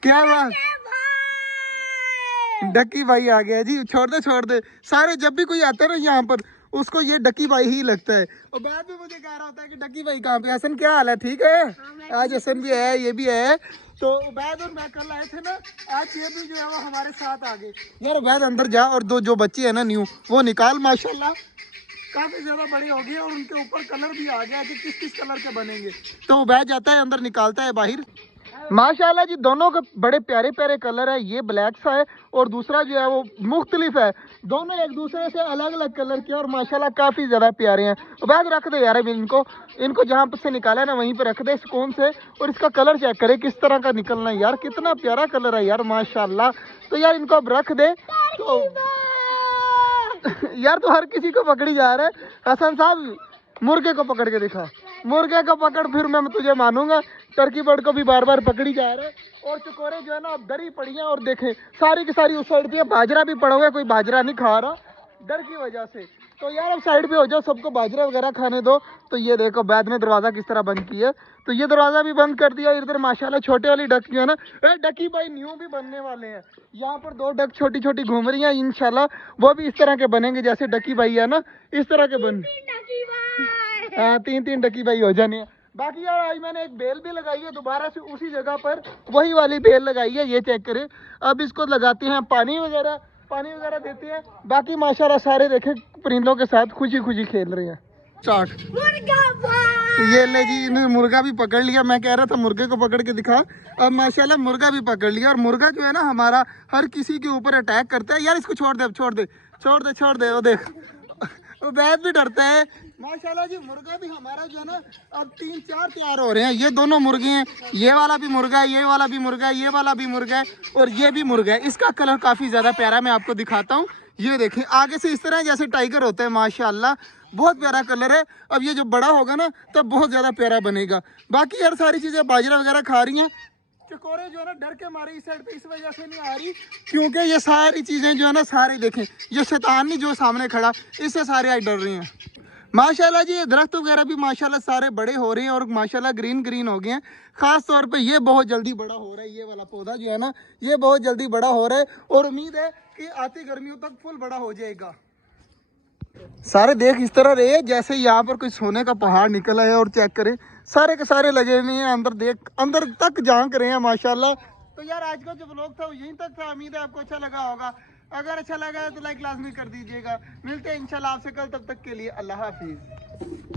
क्या बात, डकी भाई आ गया जी। छोड़ दे सारे, जब भी कोई आता है ना यहाँ पर उसको ये डकी भाई ही लगता है। और बाद में मुझे कह रहा होता है कि डकी भाई कहाँ पे। हसन क्या हाल है, ठीक है? आज हसन भी है, ये भी है। तो उबैद और मैं कल आए थे ना, आज ये भी जो है वो हमारे साथ आ गए। यार उबैद अंदर जा और दो जो बच्चे है ना न्यू वो निकाल। माशाल्लाह काफी ज्यादा बड़े हो गए और उनके ऊपर कलर भी आ गया कि किस किस कलर के बनेंगे। तो उबैद जाता है अंदर, निकालता है बाहर। माशाल्लाह जी दोनों के बड़े प्यारे प्यारे कलर है। ये ब्लैक सा है और दूसरा जो है वो मुख्तलिफ है। दोनों एक दूसरे से अलग अलग कलर के और माशाल्लाह काफ़ी ज़्यादा प्यारे हैं। उबैद रख दे यार अभी इनको, इनको जहाँ से निकाला है ना वहीं पे रख दे सुकून से। और इसका कलर चेक करे किस तरह का निकलना है यार, कितना प्यारा कलर है यार माशाल्लाह। तो यार इनको अब रख दे। तो यार तो हर किसी को पकड़ी जा रहा है। हसन साहब मुर्गे को पकड़ के दिखा, मुर्गे को पकड़ फिर मैं तुझे मानूंगा। टर्की बर्ड को भी बार बार पकड़ी जा रहा है। और चकोरे जो है ना अब डरी पड़ी हैं। और देखें सारी की सारी उस साइड पे बाजरा भी पड़ा हुआ है, कोई बाजरा नहीं खा रहा डर की वजह से। तो यार अब साइड पे हो जाओ, सबको बाजरा वगैरह खाने दो। तो ये देखो बाद में दरवाज़ा किस तरह बंद किया। तो ये दरवाज़ा भी बंद कर दिया। इधर माशाल्लाह छोटे वाली डक जो है ना, डकी भाई न्यू भी बनने वाले हैं। यहाँ पर 2 डक छोटी छोटी घूम रही हैं, इंशाल्लाह वो भी इस तरह के बनेंगे जैसे डकी भाई है ना, इस तरह के बन। हाँ 3 डकी भाई हो जाने हैं। बाकी यार आज मैंने एक बेल भी लगाई है दोबारा से उसी जगह पर, वही वाली बेल लगाई है, ये चेक करें। अब इसको लगाते हैं पानी वगैरह देते हैं। बाकी माशाल्लाह सारे देखे परिंदों के साथ खुशी खुशी खेल रहे हैं। स्टार्ट। ये ले जी, इन्होंने मुर्गा भी पकड़ लिया। मैं कह रहा था मुर्गे को पकड़ के दिखा, अब माशाल्लाह मुर्गा भी पकड़ लिया। और मुर्गा जो है ना हमारा हर किसी के ऊपर अटैक करता है। यार इसको छोड़ दे, अब छोड़ दे। वो देख उबैद भी डरता है। माशाल्लाह जी मुर्गा भी हमारा जो है ना अब 3-4 तैयार हो रहे हैं। ये दोनों मुर्गे हैं, ये वाला भी मुर्गा है, ये वाला भी मुर्गा है, ये वाला भी मुर्गा है और ये भी मुर्गा है। इसका कलर काफ़ी ज़्यादा प्यारा, मैं आपको दिखाता हूँ। ये देखें आगे से इस तरह जैसे टाइगर होता है, माशाल्लाह बहुत प्यारा कलर है। अब ये जो बड़ा होगा ना तब बहुत ज़्यादा प्यारा बनेगा। बाकी यार सारी चीज़ें बाजरा वगैरह खा रही हैं। चकोरे जो है ना डर के मारे इस साइड पे इस वजह से नहीं आ रही क्योंकि ये सारी चीज़ें जो है ना सारे देखें, ये शैतान नहीं जो सामने खड़ा इससे सारे आज डर रहे हैं। माशाल्लाह जी ये दरख्त वगैरह भी माशाल्लाह सारे बड़े हो रहे हैं और माशाल्लाह ग्रीन हो गए हैं। ख़ास तौर पे ये बहुत जल्दी बड़ा हो रहा है। ये वाला पौधा जो है ना ये बहुत जल्दी बड़ा हो रहा है और उम्मीद है कि आती गर्मियों तक फुल बड़ा हो जाएगा। सारे देख इस तरह रहे जैसे यहाँ पर कोई सोने का पहाड़ निकला है। और चेक करें सारे के सारे लगे नहीं है अंदर, देख अंदर तक झांक रहे हैं माशाल्लाह। तो यार आज का जो व्लॉग था वो यहीं तक था। उम्मीद है आपको अच्छा लगा होगा। अगर अच्छा लगा है तो लाइक लाजमी कर दीजिएगा। मिलते हैं इंशाल्लाह आपसे कल, तब तक के लिए अल्लाह हाफिज़।